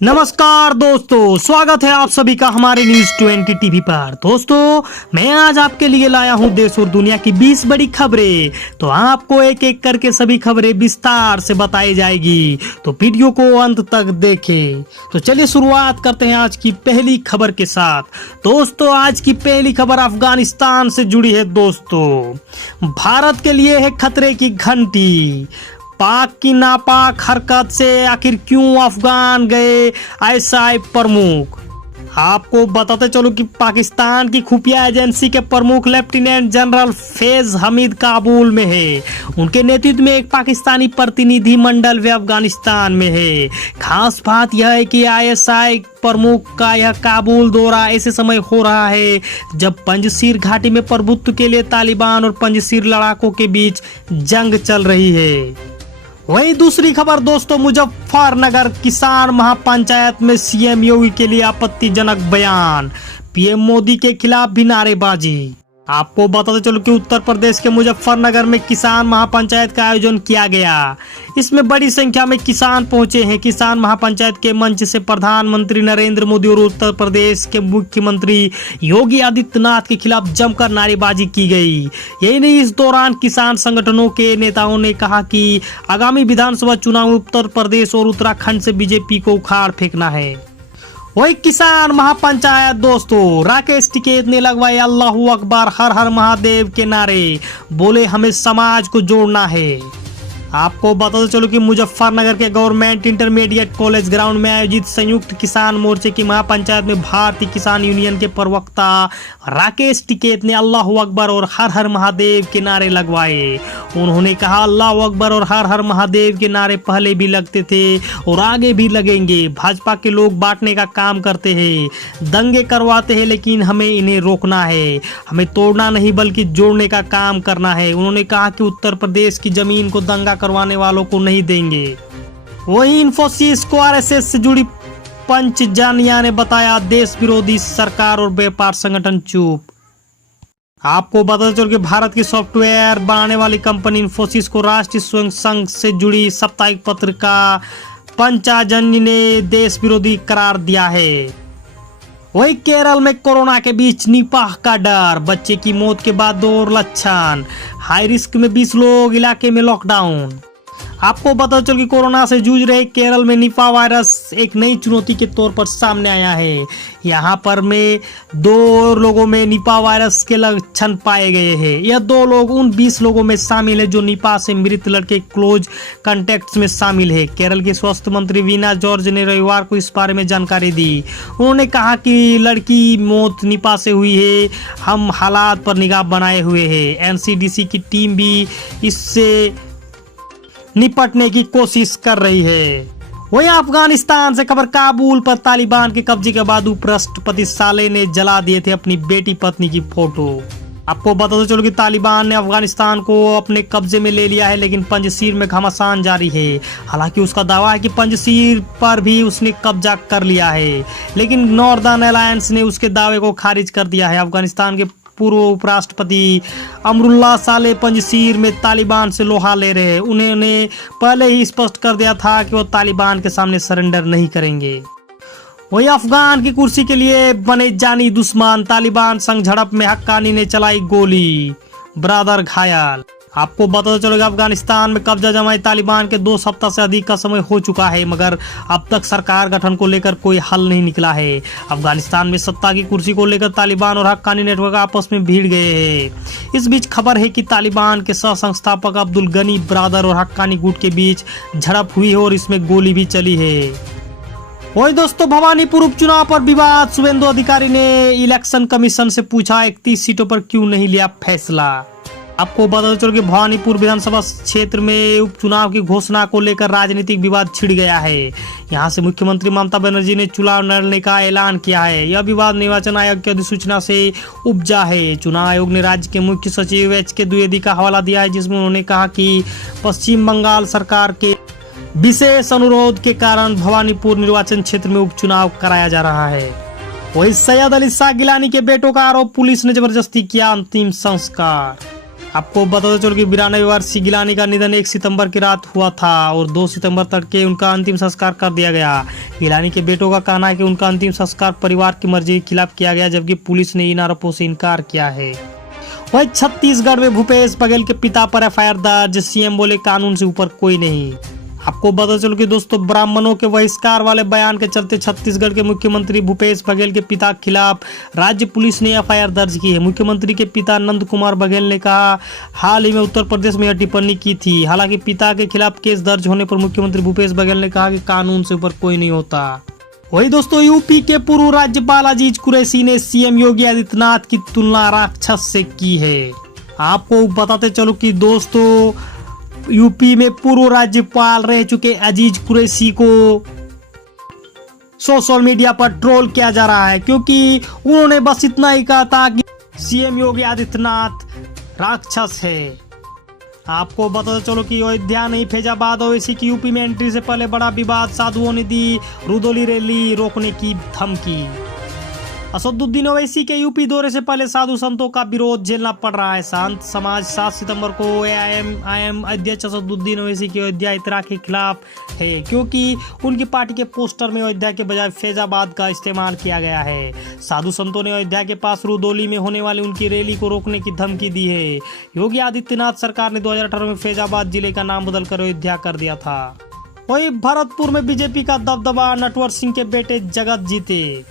नमस्कार दोस्तों, स्वागत है आप सभी का हमारे न्यूज 20 टीवी पर। दोस्तों, मैं आज आपके लिए लाया हूं देश और दुनिया की 20 बड़ी खबरें। तो आपको एक एक करके सभी खबरें विस्तार से बताई जाएगी, तो वीडियो को अंत तक देखें। तो चलिए शुरुआत करते हैं आज की पहली खबर के साथ। दोस्तों, आज की पहली खबर अफगानिस्तान से जुड़ी है। दोस्तों, भारत के लिए है खतरे की घंटी। पाक की नापाक हरकत से आखिर क्यों अफगान गए आईएसआई प्रमुख? आपको बताते चलो कि पाकिस्तान की खुफिया एजेंसी के प्रमुख लेफ्टिनेंट जनरल फैज हमीद काबुल में है। उनके नेतृत्व में एक पाकिस्तानी प्रतिनिधि मंडल वे अफगानिस्तान में है। खास बात यह है कि आईएसआई प्रमुख का यह काबुल दौरा ऐसे समय हो रहा है जब पंजशीर घाटी में प्रभुत्व के लिए तालिबान और पंजशीर लड़ाकों के बीच जंग चल रही है। वहीं दूसरी खबर दोस्तों, मुजफ्फरनगर किसान महापंचायत में सीएम योगी के लिए आपत्तिजनक बयान, पीएम मोदी के खिलाफ भी नारेबाजी। आपको बताते चलो कि उत्तर प्रदेश के मुजफ्फरनगर में किसान महापंचायत का आयोजन किया गया। इसमें बड़ी संख्या में किसान पहुंचे हैं। किसान महापंचायत के मंच से प्रधानमंत्री नरेंद्र मोदी और उत्तर प्रदेश के मुख्यमंत्री योगी आदित्यनाथ के खिलाफ जमकर नारेबाजी की गई। यही नहीं, इस दौरान किसान संगठनों के नेताओं ने कहा कि आगामी विधानसभा चुनाव में उत्तर प्रदेश और उत्तराखंड से बीजेपी को उखाड़ फेंकना है। वही किसान महापंचायत दोस्तों, राकेश टिकैत ने लगवाए अल्लाहू अकबर हर हर महादेव के नारे, बोले हमें समाज को जोड़ना है। आपको बताते चलो कि मुजफ्फरनगर के गवर्नमेंट इंटरमीडिएट कॉलेज ग्राउंड में आयोजित संयुक्त किसान मोर्चे की महापंचायत में भारतीय किसान यूनियन के प्रवक्ता राकेश टिकैत ने अल्लाहू अकबर और हर हर महादेव के नारे लगवाए। उन्होंने कहा, अल्लाहू अकबर और हर हर महादेव के नारे पहले भी लगते थे और आगे भी लगेंगे। भाजपा के लोग बांटने का काम करते हैं, दंगे करवाते हैं, लेकिन हमें इन्हें रोकना है। हमें तोड़ना नहीं बल्कि जोड़ने का काम करना है। उन्होंने कहा कि उत्तर प्रदेश की जमीन को दंगा करवाने वालों को नहीं देंगे। वहीं इंफोसिस को आरएसएस से जुड़ी पंच जानिया ने बताया, देश विरोधी सरकार और व्यापार संगठन चुप। आपको बता चलो कि भारत की सॉफ्टवेयर बनाने वाली कंपनी इंफोसिस को राष्ट्रीय स्वयं संघ से जुड़ी साप्ताहिक पत्रिका पंचाजन्य ने देश विरोधी करार दिया है। वही केरल में कोरोना के बीच निपाह का डर, बच्चे की मौत के बाद 2 और लक्षण, हाई रिस्क में 20 लोग, इलाके में लॉकडाउन। आपको पता चल कि कोरोना से जूझ रहे केरल में निपा वायरस एक नई चुनौती के तौर पर सामने आया है। यहाँ पर में 2 लोगों में निपा वायरस के लक्षण पाए गए हैं। यह 2 लोग उन 20 लोगों में शामिल है जो निपा से मृत लड़के क्लोज कॉन्टेक्ट्स में शामिल है। केरल के स्वास्थ्य मंत्री वीना जॉर्ज ने रविवार को इस बारे में जानकारी दी। उन्होंने कहा कि लड़की मौत निपा से हुई है। हम हालात पर निगाह बनाए हुए हैं। एनसीडीसी की टीम भी इससे निपटने की कोशिश कर रही है। वहीं अफगानिस्तान से खबर, काबुल पर तालिबान के कब्जे के बाद उपराष्ट्रपति साले ने जला दिए थे अपनी बेटी पत्नी की फोटो। आपको बताते चलो कि तालिबान ने अफगानिस्तान को अपने कब्जे में ले लिया है, लेकिन पंजशीर में घमासान जारी है। हालांकि उसका दावा है कि पंजशीर पर भी उसने कब्जा कर लिया है, लेकिन नॉर्दर्न अलायंस ने उसके दावे को खारिज कर दिया है। अफगानिस्तान के पूर्व उपराष्ट्रपति अमरुल्लाह साले पंजशीर में तालिबान से लोहा ले रहे हैं। उन्होंने पहले ही स्पष्ट कर दिया था कि वो तालिबान के सामने सरेंडर नहीं करेंगे। वही अफगान की कुर्सी के लिए बने जानी दुश्मन, तालिबान संग झड़प में हक्कानी ने चलाई गोली, ब्रदर घायल। आपको बताते चलेगा, अफगानिस्तान में कब्जा जमाए तालिबान के 2 सप्ताह से अधिक का समय हो चुका है, मगर अब तक सरकार गठन को लेकर कोई हल नहीं निकला है। अफगानिस्तान में सत्ता की कुर्सी को लेकर तालिबान और हक्कानी नेटवर्क आपस में भिड़ गए हैं। इस बीच खबर है कि तालिबान के सह संस्थापक अब्दुल गनी ब्रदर और हक्कानी गुट के बीच झड़प हुई है और इसमें गोली भी चली है। वही दोस्तों, भवानीपुर उपचुनाव पर विवाद, शुभेंदु अधिकारी ने इलेक्शन कमीशन से पूछा 31 सीटों पर क्यों नहीं लिया फैसला। आपको बता चलो कि भवानीपुर विधानसभा क्षेत्र में उपचुनाव की घोषणा को लेकर राजनीतिक विवाद छिड़ गया है। यहां से मुख्यमंत्री ममता बनर्जी ने चुनाव लड़ने का ऐलान किया है। यह विवाद निर्वाचन आयोग की अधिसूचना से उपजा है। चुनाव आयोग ने राज्य के मुख्य सचिव HK द्विवेदी का हवाला दिया है, जिसमें उन्होंने कहा कि पश्चिम बंगाल सरकार के विशेष अनुरोध के कारण भवानीपुर निर्वाचन क्षेत्र में उपचुनाव कराया जा रहा है। वही सैयद अली शाह गिलानी के बेटों का आरोप, पुलिस ने जबरदस्ती किया अंतिम संस्कार। आपको बताते चलो कि 92 वर्षीय गिलानी का निधन 1 सितंबर की रात हुआ था और 2 सितंबर तड़के उनका अंतिम संस्कार कर दिया गया। गिलानी के बेटों का कहना है कि उनका अंतिम संस्कार परिवार की मर्जी के खिलाफ किया गया, जबकि पुलिस ने इन आरोपों से इनकार किया है। वही छत्तीसगढ़ में भूपेश बघेल के पिता पर एफआईआर दर्ज, सीएम बोले कानून से ऊपर कोई नहीं। आपको बता चलो कि दोस्तों ब्राह्मणों के बहिष्कार वाले बयान के चलते छत्तीसगढ़ के मुख्यमंत्री भूपेश बघेल के पिता के खिलाफ राज्य पुलिस ने एफआईआर दर्ज की है। मुख्यमंत्री के पिता नंद कुमार बघेल ने कहा हाल ही में उत्तर प्रदेश में यह टिप्पणी की थी। हालांकि पिता के खिलाफ केस दर्ज होने पर मुख्यमंत्री भूपेश बघेल ने कहा कि कानून से ऊपर कोई नहीं होता। वही दोस्तों यूपी के पूर्व राज्यपाल अजीज कुरैशी ने सीएम योगी आदित्यनाथ की तुलना राक्षस से की है। आपको बताते चलो कि दोस्तों यूपी में पूर्व राज्यपाल रह चुके अजीज कुरैशी को सोशल मीडिया पर ट्रोल किया जा रहा है, क्योंकि उन्होंने बस इतना ही कहा था कि सीएम योगी आदित्यनाथ राक्षस है। आपको बताते चलो कि अयोध्या नहीं फैजाबाद ओवैसी की यूपी में एंट्री से पहले बड़ा विवाद, साधुओं ने दी रुदौली रैली रोकने की धमकी। असदुद्दीन ओवैसी के यूपी दौरे से पहले साधु संतों का विरोध झेलना पड़ रहा है। संत समाज 7 सितंबर को एआईएम अध्यक्ष असदुद्दीन ओवैसी की अयोध्या यात्रा के खिलाफ है, क्योंकि उनकी पार्टी के पोस्टर में अयोध्या के बजाय फैजाबाद का इस्तेमाल किया गया है। साधु संतों ने अयोध्या के पास रुदौली में होने वाली उनकी रैली को रोकने की धमकी दी है। योगी आदित्यनाथ सरकार ने 2018 में फैजाबाद जिले का नाम बदलकर अयोध्या कर दिया था। वही भरतपुर में बीजेपी का दबदबा, नटवर सिंह के बेटे जगत जीते।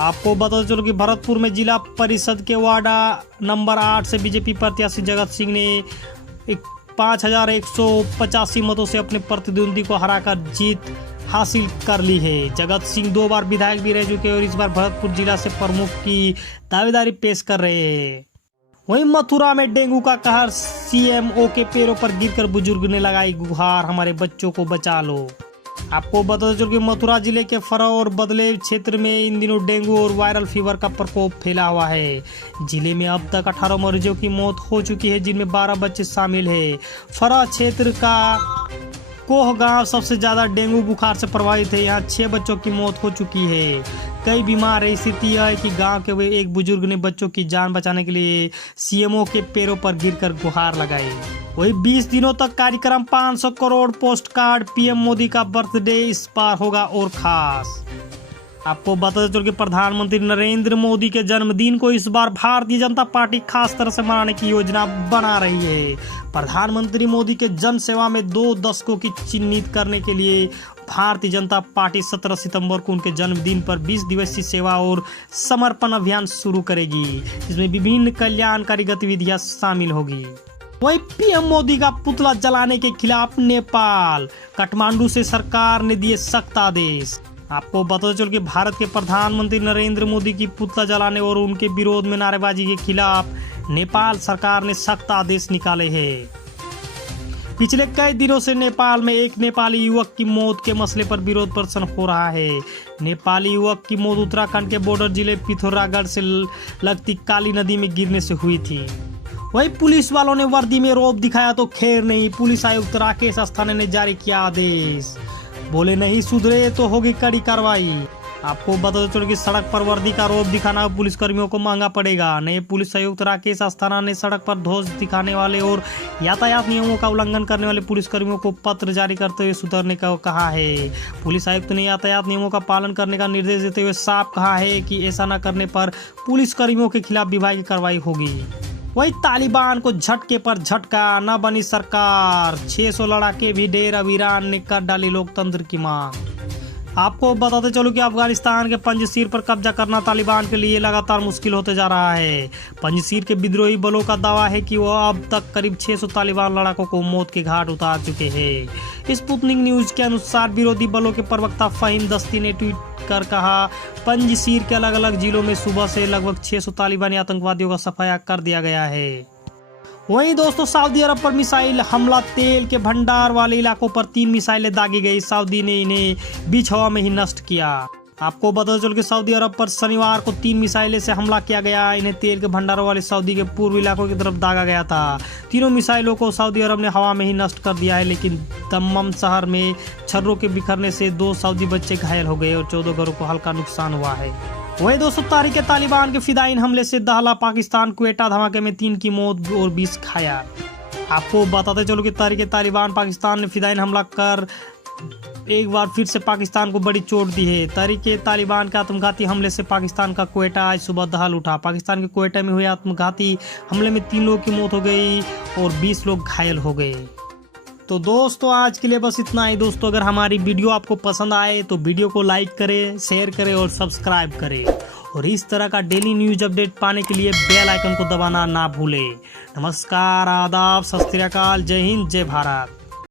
आपको बता चलो कि भरतपुर में जिला परिषद के वार्डा नंबर 8 से बीजेपी प्रत्याशी जगत सिंह ने 5185 मतों से अपने प्रतिद्वंदी को हराकर जीत हासिल कर ली है। जगत सिंह 2 बार विधायक भी रह चुके हैं और इस बार भरतपुर जिला से प्रमुख की दावेदारी पेश कर रहे हैं। वहीं मथुरा में डेंगू का कहर, सीएमओ के पैरों पर गिरकर बुजुर्ग ने लगाई गुहार, हमारे बच्चों को बचा लो। आपको बता चलो कि मथुरा जिले के फरा और बदले क्षेत्र में इन दिनों डेंगू और वायरल फीवर का प्रकोप फैला हुआ है। जिले में अब तक 18 मरीजों की मौत हो चुकी है, जिनमें 12 बच्चे शामिल है। फरा क्षेत्र का कोह गांव सबसे ज्यादा डेंगू बुखार से प्रभावित है। यहाँ 6 बच्चों की मौत हो चुकी है। कई बीमार स्थिति है कि गांव के एक बुजुर्ग ने बच्चों की जान बचाने के लिए सीएमओ के पैरों पर गिरकर गुहार लगाई। वही 20 दिनों तक कार्यक्रम, 500 crore post card, PM Modi का बर्थडे इस बार होगा और खास। आपको बताते चलो कि प्रधानमंत्री नरेंद्र मोदी के जन्मदिन को इस बार भारतीय जनता पार्टी खास तरह से मनाने की योजना बना रही है। प्रधानमंत्री मोदी के जन सेवा में 2 दशकों की चिन्हित करने के लिए भारतीय जनता पार्टी 17 सितंबर को उनके जन्मदिन पर 20 दिवसीय सेवा और समर्पण अभियान शुरू करेगी। इसमें विभिन्न कल्याणकारी गतिविधियां शामिल होगी। वहीं पीएम मोदी का पुतला जलाने के खिलाफ नेपाल, काठमांडू से सरकार ने दिए सख्त आदेश। आपको बता चलो कि भारत के प्रधानमंत्री नरेंद्र मोदी की पुतला जलाने और उनके विरोध में नारेबाजी के खिलाफ नेपाल सरकार ने सख्त आदेश निकाले हैं। पिछले कई दिनों से नेपाल में एक नेपाली युवक की मौत के मसले पर विरोध प्रदर्शन हो रहा है। नेपाली युवक की मौत उत्तराखंड के बॉर्डर जिले पिथौरागढ़ से लगती काली नदी में गिरने से हुई थी। वही पुलिस वालों ने वर्दी में रौब दिखाया तो खैर नहीं, पुलिस आयुक्त राकेश अस्थाना ने जारी किया आदेश, बोले नहीं सुधरे तो होगी कड़ी कार्रवाई। आपको बता चलो कि सड़क पर वर्दी का रौब दिखाना पुलिस कर्मियों को महंगा पड़ेगा। नए पुलिस आयुक्त राकेश अस्थाना ने सड़क पर ध्वज दिखाने वाले और यातायात नियमों का उल्लंघन करने वाले पुलिस कर्मियों को पत्र जारी करते हुए सुधरने का कहा है। पुलिस आयुक्त ने यातायात नियमों का पालन करने का निर्देश देते हुए साफ कहा है कि ऐसा न करने पर पुलिस कर्मियों के खिलाफ विभागीय कार्रवाई होगी। वही तालिबान को झटके पर झटका, न बनी सरकार, 600 लड़ाके भी ढेर, अब ईरान ने कर डाली लोकतंत्र की मांग। आपको बताते चलो कि अफगानिस्तान के पंजशीर पर कब्जा करना तालिबान के लिए लगातार मुश्किल होते जा रहा है। पंजशीर के विद्रोही बलों का दावा है कि वो अब तक करीब 600 तालिबान लड़ाकों को मौत के घाट उतार चुके हैं। स्पुतनिक न्यूज के अनुसार विरोधी बलों के प्रवक्ता फहीम दस्ती ने ट्वीट कर कहा, पंजशीर के अलग अलग जिलों में सुबह से लगभग 600 तालिबानी आतंकवादियों का सफाया कर दिया गया है। वहीं दोस्तों सऊदी अरब पर मिसाइल हमला, तेल के भंडार वाले इलाकों पर 3 मिसाइलें दागी गई। सऊदी ने इन्हें बीच हवा में ही नष्ट किया। आपको बता चलो कि सऊदी अरब पर शनिवार को 3 मिसाइलें से हमला किया गया। इन्हें तेल के भंडारों वाले सऊदी के पूर्व इलाकों की तरफ दागा गया था। तीनों मिसाइलों को सऊदी अरब ने हवा में ही नष्ट कर दिया है, लेकिन दम्मम शहर में छर्रों के बिखरने से 2 सऊदी बच्चे घायल हो गए और 14 घरों को हल्का नुकसान हुआ है। वही दोस्तों तारीख तालिबान के फिदाइन हमले से दहला पाकिस्तान, क्वेटा धमाके में 3 की मौत और 20 घायल। आपको बताते चलो कि तारीख तालिबान पाकिस्तान ने फिदाइन हमला कर एक बार फिर से पाकिस्तान को बड़ी चोट दी है। तारीख तालिबान के आत्मघाती हमले से पाकिस्तान का क्वेटा आज सुबह दहल उठा। पाकिस्तान के क्वेटा में हुए आत्मघाती हमले में 3 लोगों की मौत हो गई और 20 लोग घायल हो गए। तो दोस्तों आज के लिए बस इतना ही। दोस्तों अगर हमारी वीडियो आपको पसंद आए तो वीडियो को लाइक करें, शेयर करें और सब्सक्राइब करें। और इस तरह का डेली न्यूज अपडेट पाने के लिए बेल आइकन को दबाना ना भूलें। नमस्कार, आदाब, सत श्री अकाल, जय हिंद, जय भारत।